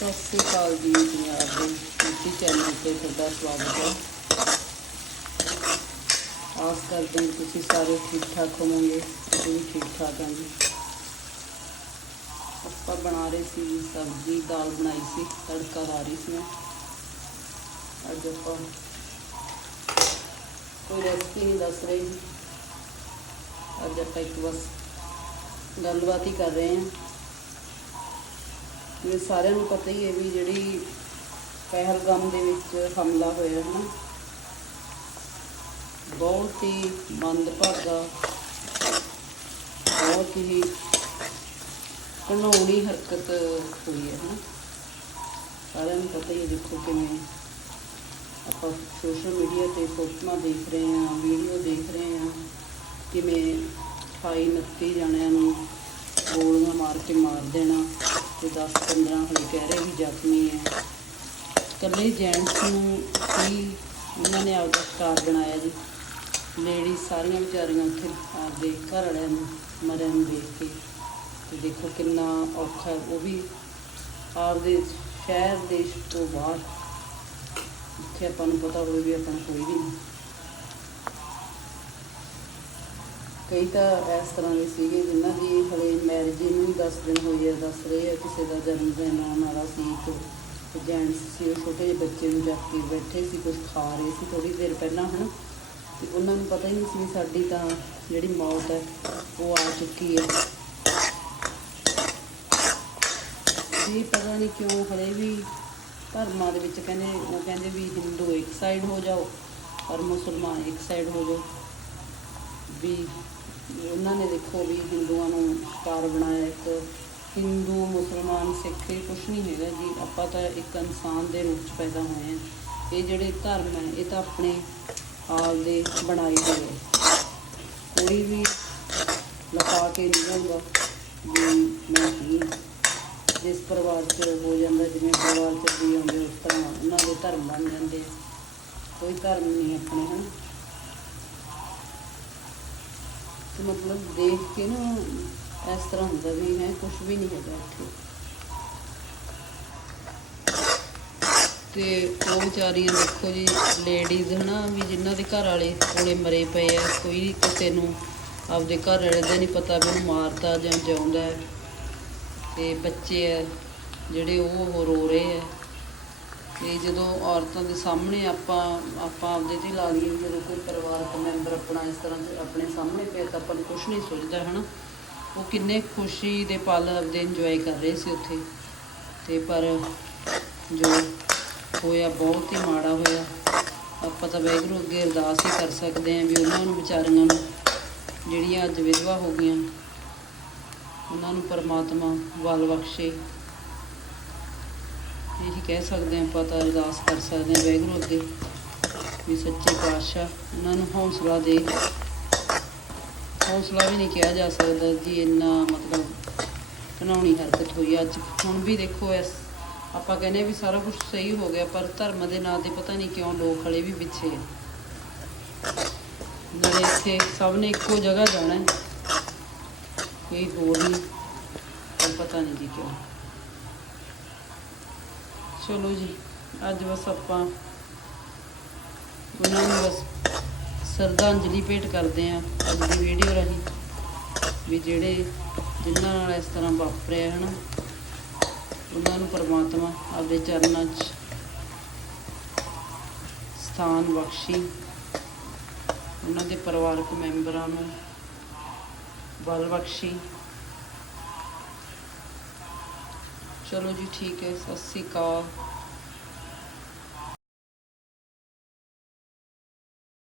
ਸਤਿ ਸ੍ਰੀ ਅਕਾਲ ਜੀ ਪੰਜਾਬ ਦੇ YouTube channel ਤੇ ਤੁਹਾਡਾ ਸਵਾਗਤ ਹੈ ਆਸ ਕਰਦੇ ਹਾਂ ਤੁਸੀਂ ਸਾਰੇ ਠੀਕ ਠਾਕ ਹੋਵੋਗੇ ਅਸੀਂ ਵੀ ਠੀਕ ਠਾਕ ਹਾਂ ਜੀ ਆਪਾਂ ਬਣਾ ਰਹੇ ਸੀ ਸਬਜ਼ੀ ਦਾਲ ਬਣਾਈ ਸੀ ਤੜਕਾ ਲਾ ਰਹੀ ਸੀ ਮੈਂ ਅੱਜ ਆਪਾਂ ਕੋਈ ਰੈਸਪੀ ਨਹੀਂ ਦੱਸ ਰਹੀ ਅੱਜ ਆਪਾਂ ਇੱਕ ਬਸ ਗੱਲਬਾਤ ਹੀ ਕਰ ਰਹੇ ਹਾਂ ਇਹ ਸਾਰਿਆਂ ਨੂੰ ਪਤਾ ਹੀ ਹੈ ਵੀ ਜਿਹੜੀ ਪਹਿਲਗਾਮ ਦੇ ਵਿੱਚ ਹਮਲਾ ਹੋਇਆ ਹੈ ਨਾ, ਬਹੁਤ ਹੀ ਮੰਦਭਾਗਾ, ਬਹੁਤ ਹੀ ਘਿਨਾਉਣੀ ਹਰਕਤ ਹੋਈ ਹੈ ਨਾ। ਸਾਰਿਆਂ ਨੂੰ ਪਤਾ ਹੀ ਹੈ ਦੇਖੋ ਕਿਵੇਂ ਆਪਾਂ ਸੋਸ਼ਲ ਮੀਡੀਆ ਤੇ ਫੋਟੋਆਂ ਦੇਖ ਰਹੇ ਹਾਂ, ਵੀਡੀਓ ਦੇਖ ਰਹੇ ਹਾਂ, ਕਿਵੇਂ 28 29 ਜਣਿਆਂ ਨੂੰ ਗੋਲੀਆਂ ਮਾਰ ਕੇ ਮਾਰ ਦੇਣਾ। ਤੇ 10 15 ਹਲੇ ਵੀ ਜ਼ਖਮੀ ਹੈ। ਇਕੱਲੇ ਜੈਂਟਸ ਨੂੰ ਹੀ ਉਹਨਾਂ ਨੇ ਆਪਦਾ ਸ਼ਿਕਾਰ ਬਣਾਇਆ ਜੀ। ਲੇਡੀ ਸਾਰੀਆਂ ਵਿਚਾਰੀਆਂ ਉੱਥੇ ਆਪਦੇ ਘਰ ਵਾਲਿਆਂ ਨੂੰ ਮਰਿਆ ਨੂੰ ਦੇਖ ਕੇ। ਤੇ ਦੇਖੋ ਕਿੰਨਾ ਔਖਾ ਉਹ ਵੀ ਆਪਦੇ ਸ਼ਹਿਰ ਦੇਸ਼ ਤੋਂ ਬਾਹਰ। ਜਿੱਥੇ ਆਪਾਂ ਨੂੰ ਪਤਾ ਹੋਵੇ ਵੀ ਆਪਣਾ ਕੋਈ ਵੀ ਨਹੀਂ। ਕਈ ਤਾਂ ਇਸ ਤਰ੍ਹਾਂ ਦੇ ਸੀਗੇ ਜਿਨ੍ਹਾਂ ਦੀ ਹਲੇ ਮੈਰਿਜ ਨੂੰ ਹੀ 10 ਦਿਨ ਹੋਈ ਹੈ ਦੱਸ ਰਹੇ ਆ, ਕਿਸੇ ਦਾ ਜਨਮ ਦਿਨ ਆਉਣ ਵਾਲਾ ਸੀ ਤੇ ਜੈਂਟਸ ਸੀ, ਉਹ ਛੋਟੇ ਜਿਹੇ ਬੱਚੇ ਨੂੰ ਚੱਕ ਕੇ ਬੈਠੇ ਸੀ ਕੁਝ ਖਾ ਰਹੇ ਸੀ ਥੋੜੀ ਦੇਰ ਪਹਿਲਾਂ, ਹਨ? ਤੇ ਉਹਨਾਂ ਨੂੰ ਪਤਾ ਹੀ ਨਹੀਂ ਸੀ ਵੀ ਸਾਡੀ ਤਾਂ ਜਿਹੜੀ ਮੌਤ ਹੈ, ਉਹ ਆ ਚੁੱਕੀ ਹੈ। ਜੀ, ਪਤਾ ਨਹੀਂ ਕਿਉਂ ਹਲੇ ਵੀ ਧਰਮਾਂ ਦੇ ਵਿੱਚ ਕਹਿੰਦੇ, ਉਹ ਕਹਿੰਦੇ ਵੀ ਹਿੰਦੂ ਇੱਕ ਸਾਈਡ ਹੋ ਜਾਓ ਔਰ ਮੁਸਲਮਾਨ ਇੱਕ ਸਾਈਡ ਹੋ ਜਾਓ। ਵੀ ਉਹਨਾਂ ਨੇ ਦੇਖੋ ਵੀ ਹਿੰਦੂਆਂ ਨੂੰ ਸ਼ਿਕਾਰ ਬਣਾਇਆ ਇੱਕ ਹਿੰਦੂ, ਮੁਸਲਮਾਨ, ਸਿੱਖ, ਇਹ ਕੁਛ ਨਹੀਂ ਹੈਗਾ ਜੀ। ਆਪਾਂ ਤਾਂ ਇੱਕ ਇਨਸਾਨ ਦੇ ਰੂਪ 'ਚ ਪੈਦਾ ਹੋਏ ਹਾਂ। ਇਹ ਜਿਹੜੇ ਧਰਮ ਹੈ, ਇਹ ਤਾਂ ਆਪਣੇ ਆਪ ਦੇ ਬਣਾਏ ਹੋਏ ਕੋਈ ਵੀ ਲਪਾ ਕੇ ਨਹੀਂ ਹੁੰਦਾ ਵੀ ਮੈਂ ਕੀ ਜਿਸ ਪਰਿਵਾਰ 'ਚ ਹੋ ਜਾਂਦਾ, ਜਿਵੇਂ ਪਰਿਵਾਰ 'ਚ ਵੀ ਆਉਂਦੇ, ਉਸ ਤਰ੍ਹਾਂ ਉਹਨਾਂ ਦੇ ਧਰਮ ਬਣ ਜਾਂਦੇ ਆ। ਕੋਈ ਧਰਮ ਨਹੀਂ ਆਪਣੇ, ਹਨ ਤੇ ਮਤਲਬ ਦੇਖ ਕੇ ਨਾ ਇਸ ਤਰ੍ਹਾਂ ਹੁੰਦਾ ਵੀ ਹੈ ਕੁਝ ਵੀ ਨਹੀਂ ਹੈਗਾ ਇੱਥੇ। ਤੇ ਉਹ ਵਿਚਾਰੀਆਂ ਦੇਖੋ ਜੀ ਲੇਡੀਜ਼ ਹਨਾ, ਵੀ ਜਿਨ੍ਹਾਂ ਦੇ ਘਰ ਵਾਲੇ ਕੋਲੇ ਮਰੇ ਪਏ ਆ, ਕੋਈ ਕਿਸੇ ਨੂੰ ਆਪਦੇ ਘਰ ਵਾਲੇ ਦਾ ਨਹੀਂ ਪਤਾ ਵੀ ਉਹਨੂੰ ਮਾਰਦਾ ਜਾਂ ਜਿਉਂਦਾ। ਤੇ ਬੱਚੇ ਆ, ਜਿਹੜੇ ਉਹ ਉਹ ਰੋ ਰਹੇ ਆ। ਤੇ ਜਦੋਂ ਔਰਤਾਂ ਦੇ ਸਾਹਮਣੇ ਆਪਾਂ ਆਪਾਂ ਆਪਦੇ ਤੇ ਲਾ ਲਈਏ ਜਦੋਂ ਕੋਈ ਪਰਿਵਾਰਕ ਮੈਂਬਰ ਆਪਣਾ ਇਸ ਤਰ੍ਹਾਂ ਦੇ ਆਪਣੇ ਸਾਹਮਣੇ ਪਿਆ ਤਾਂ ਆਪਾਂ ਨੂੰ ਕੁਝ ਨਹੀਂ ਸੋਚਦਾ ਹਨਾ? ਉਹ ਕਿੰਨੇ ਖੁਸ਼ੀ ਦੇ ਪਲ ਆਪਦੇ ਇੰਜੋਏ ਕਰ ਰਹੇ ਸੀ ਉੱਥੇ। ਤੇ ਪਰ ਜੋ ਹੋਇਆ, ਬਹੁਤ ਹੀ ਮਾੜਾ ਹੋਇਆ। ਆਪਾਂ ਤਾਂ ਵਾਹਿਗੁਰੂ ਅੱਗੇ ਅਰਦਾਸ ਹੀ ਕਰ ਸਕਦੇ ਹਾਂ ਵੀ ਉਹਨਾਂ ਨੂੰ, ਵਿਚਾਰੀਆਂ ਨੂੰ, ਜਿਹੜੀਆਂ ਅੱਜ ਵਿਧਵਾ ਹੋ ਗਈਆਂ, ਉਹਨਾਂ ਨੂੰ ਪਰਮਾਤਮਾ ਬਲ ਬਖਸ਼ੇ। ਇਹੀ ਕਹਿ ਸਕਦੇ ਹਾਂ, ਆਪਾਂ ਤਾਂ ਅਰਦਾਸ ਕਰ ਸਕਦੇ ਹਾਂ ਵਾਹਿਗੁਰੂ ਅੱਗੇ ਵੀ ਸੱਚੇ ਪਾਤਸ਼ਾਹ ਉਹਨਾਂ ਨੂੰ ਹੌਸਲਾ ਦੇ। ਹੌਸਲਾ ਵੀ ਨਹੀਂ ਕਿਹਾ ਜਾ ਸਕਦਾ ਜੀ, ਇੰਨਾ ਮਤਲਬ ਘਿਨਾਉਣੀ ਹਰਕਤ ਹੋਈ ਅੱਜ। ਹੁਣ ਵੀ ਦੇਖੋ ਇਸ, ਆਪਾਂ ਕਹਿੰਦੇ ਵੀ ਸਾਰਾ ਕੁਝ ਸਹੀ ਹੋ ਗਿਆ, ਪਰ ਧਰਮ ਦੇ ਨਾਂ ਤੇ ਪਤਾ ਨਹੀਂ ਕਿਉਂ ਲੋਕ ਹਲੇ ਵੀ ਪਿੱਛੇ ਆ। ਨਾਲੇ ਇੱਥੇ ਸਭ ਨੇ ਇੱਕੋ ਜਗ੍ਹਾ ਜਾਣਾ ਹੈ, ਕੋਈ ਹੋਰ ਨਹੀਂ ਪਤਾ ਨਹੀਂ ਜੀ ਕਿਉਂ। ਚਲੋ ਜੀ, ਅੱਜ ਬਸ ਆਪਾਂ ਉਹਨਾਂ ਨੂੰ ਬਸ ਸ਼ਰਧਾਂਜਲੀ ਭੇਟ ਕਰਦੇ ਆਂ ਅੱਜ ਦੀ ਵੀਡੀਓ ਰਾਹੀਂ ਵੀ ਜਿਹੜੇ ਜਿਨ੍ਹਾਂ ਨਾਲ ਇਸ ਤਰ੍ਹਾਂ ਵਾਪਰਿਆ ਹਨ ਉਹਨਾਂ ਨੂੰ ਪਰਮਾਤਮਾ ਆਪਦੇ ਚਰਨਾਂ 'ਚ ਸਥਾਨ ਬਖਸ਼ੀ, ਉਹਨਾਂ ਦੇ ਪਰਿਵਾਰਕ ਮੈਂਬਰਾਂ ਨੂੰ ਬਲ ਬਖਸ਼ੀ ਚਲੋ ਜੀ ਠੀਕ ਹੈ ਸਤਿ ਸ੍ਰੀ ਅਕਾਲ